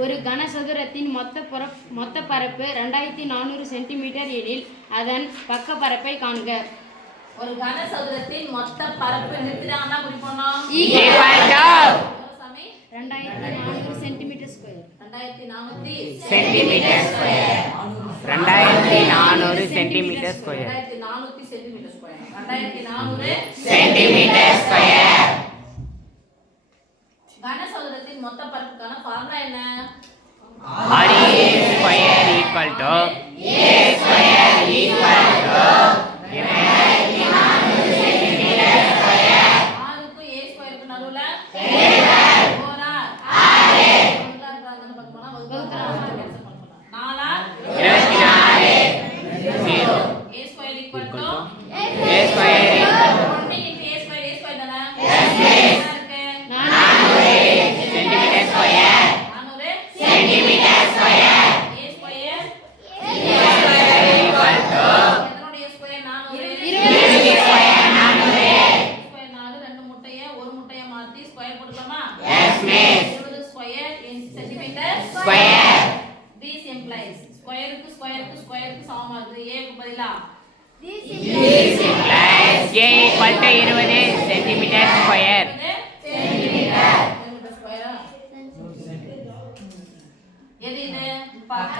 ஒரு கனசதுரத்தின் மொத்த பரப்பு 2400 சென்டிமீட்டர் எனில் அதன் பக்க பரப்பை காண்க. ஒரு கனசதுரத்தின் மொத்த பரப்பு நிறுத்திட்டாங்கன்னா குறிப்போம் 2400 centimetre square. 2400 centimetre square. 2400 centimetre square. 2400 centimetre square. கனசதுரத்தின் மொத்த பரப்புக்கான ஃபார்முலா என்ன? r square equal to a square equal to 2400 centimetre square. r க்கு a ஸ்கொயருக்கு நடுவுல 4 r 0 a square equal to a square equal to 1 into a square தானே? Centimetre square. 400 centimetre square. a square equal to எதனுடைய square? 400 20 square 400. Square 4 ரெண்டு முட்டையை ஒரு முட்டையை மாத்தி ஸ்கொயர் போட்டுக்கலாமா? Yes miss. 20 square in centimetre square. this implies ஸ்கொயருக்கு சமமா இருக்கு. a க்கு பதிலா This implies a equal to 20 centimetre square. Centimetre ஸ்கொயரா? எது இது? பக்க